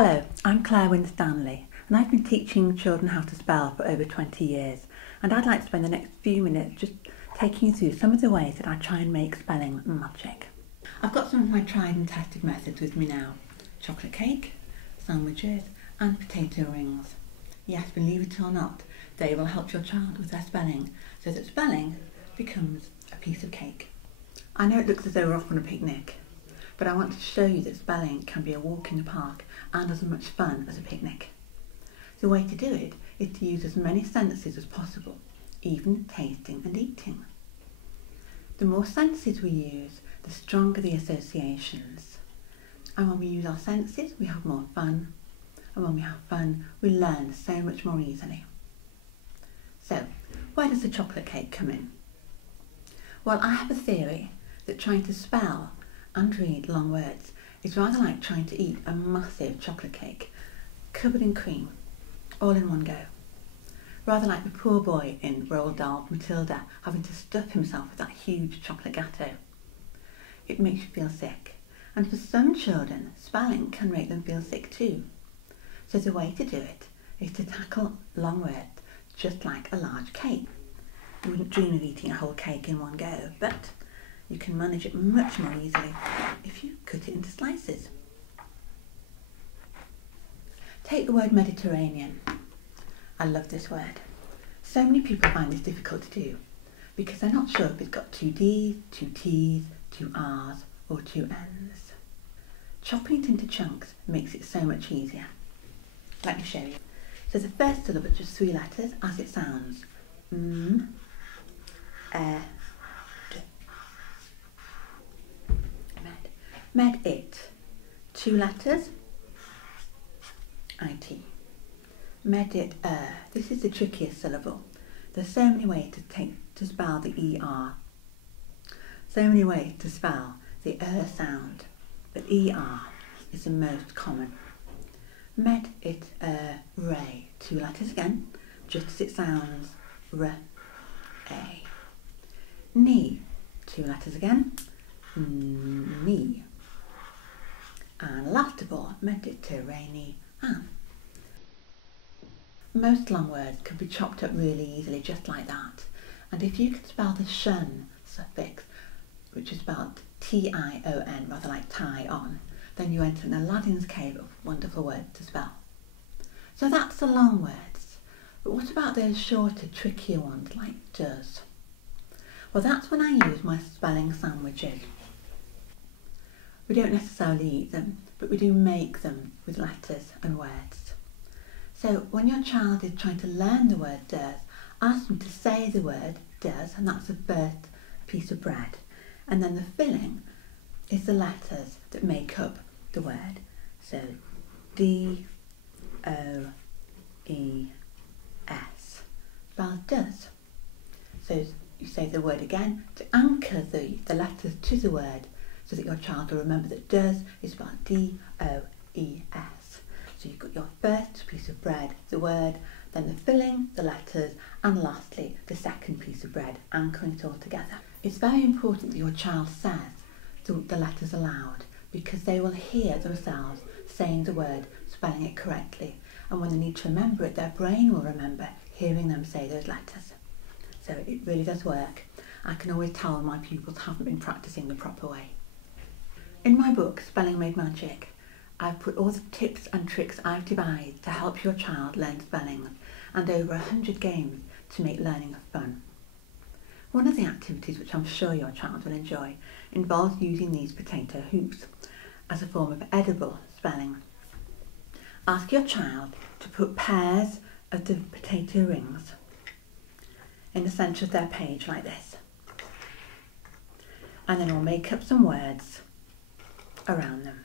Hello, I'm Clare Winstanley and I've been teaching children how to spell for over 20 years, and I'd like to spend the next few minutes just taking you through some of the ways that I try and make spelling magic. I've got some of my tried and tested methods with me now: chocolate cake, sandwiches and potato rings. Yes, believe it or not, they will help your child with their spelling so that spelling becomes a piece of cake. I know it looks as though we're off on a picnic, but I want to show you that spelling can be a walk in the park and as much fun as a picnic. The way to do it is to use as many senses as possible, even tasting and eating. The more senses we use, the stronger the associations. And when we use our senses, we have more fun. And when we have fun, we learn so much more easily. So, where does the chocolate cake come in? Well, I have a theory that trying to spell and read long words is rather like trying to eat a massive chocolate cake covered in cream, all in one go. Rather like the poor boy in Roald Dahl's Matilda having to stuff himself with that huge chocolate gâteau. It makes you feel sick, and for some children, spelling can make them feel sick too. So the way to do it is to tackle long words just like a large cake. You wouldn't dream of eating a whole cake in one go, but you can manage it much more easily if you cut it into slices. Take the word Mediterranean. I love this word. So many people find this difficult to do because they're not sure if it's got two D's, two T's, two R's or two N's. Chopping it into chunks makes it so much easier. Let me show you. So the first syllable is just 3 letters as it sounds. M, E, D. Med it. 2 letters. IT. Med it This is the trickiest syllable. There's so many ways to spell the ER. So many ways to spell the sound, but ER is the most common. Med it ray. 2 letters again, just as it sounds. R, A. Knee. 2 letters again. Knee. And last of all, Mediterranean. Most long words can be chopped up really easily, just like that. And if you can spell the shun suffix, which is spelled T-I-O-N, rather like tie on, then you enter an Aladdin's cave of wonderful words to spell. So that's the long words. But what about those shorter, trickier ones like does? Well, that's when I use my spelling sandwiches. We don't necessarily eat them, but we do make them with letters and words. So when your child is trying to learn the word does, ask them to say the word does, and that's the first piece of bread. And then the filling is the letters that make up the word. So D, O, E, S. Spells does. So you say the word again to anchor the letters to the word, so that your child will remember that does is spelled D-O-E-S. So you've got your first piece of bread, the word, then the filling, the letters, and lastly the second piece of bread, anchoring it all together. It's very important that your child says the letters aloud, because they will hear themselves saying the word, spelling it correctly, and when they need to remember it, their brain will remember hearing them say those letters. So it really does work. I can always tell when my pupils haven't been practicing the proper way. In my book, Spelling Made Magic, I've put all the tips and tricks I've devised to help your child learn spelling, and over 100 games to make learning fun. One of the activities which I'm sure your child will enjoy involves using these potato hoops as a form of edible spelling. Ask your child to put pairs of the potato rings in the centre of their page like this, and then we'll make up some words around them.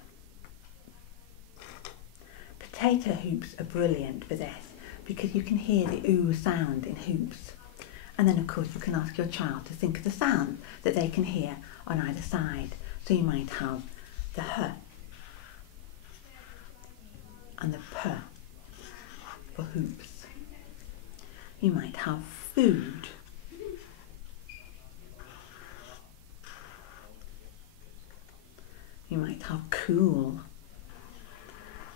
Potato hoops are brilliant for this because you can hear the ooh sound in hoops. And then of course you can ask your child to think of the sound that they can hear on either side. So you might have the h and the p for hoops. You might have food. You might have cool.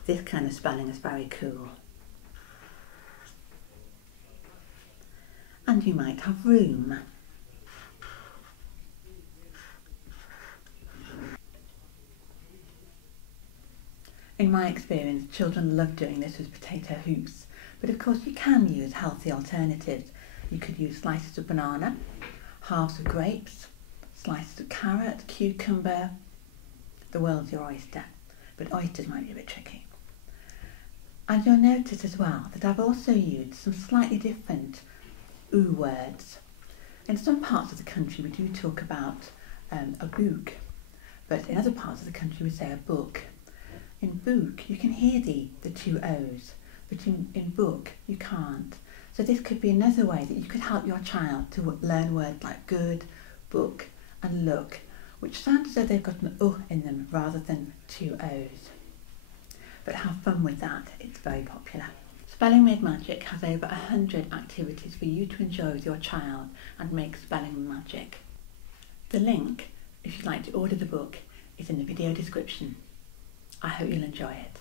This kind of spelling is very cool. And you might have room. In my experience, children love doing this with potato hoops, but of course you can use healthy alternatives. You could use slices of banana, halves of grapes, slices of carrot, cucumber. The world's your oyster, but oysters might be a bit tricky. And you'll notice as well that I've also used some slightly different oo words. In some parts of the country we do talk about a book, but in other parts of the country we say a book. In book you can hear the two O's, but in book you can't. So this could be another way that you could help your child to learn words like good, book and look, which sound as though they've got an U in them rather than two O's. But have fun with that, it's very popular. Spelling Made Magic has over 100 activities for you to enjoy with your child and make spelling magic. The link, if you'd like to order the book, is in the video description. I hope you'll enjoy it.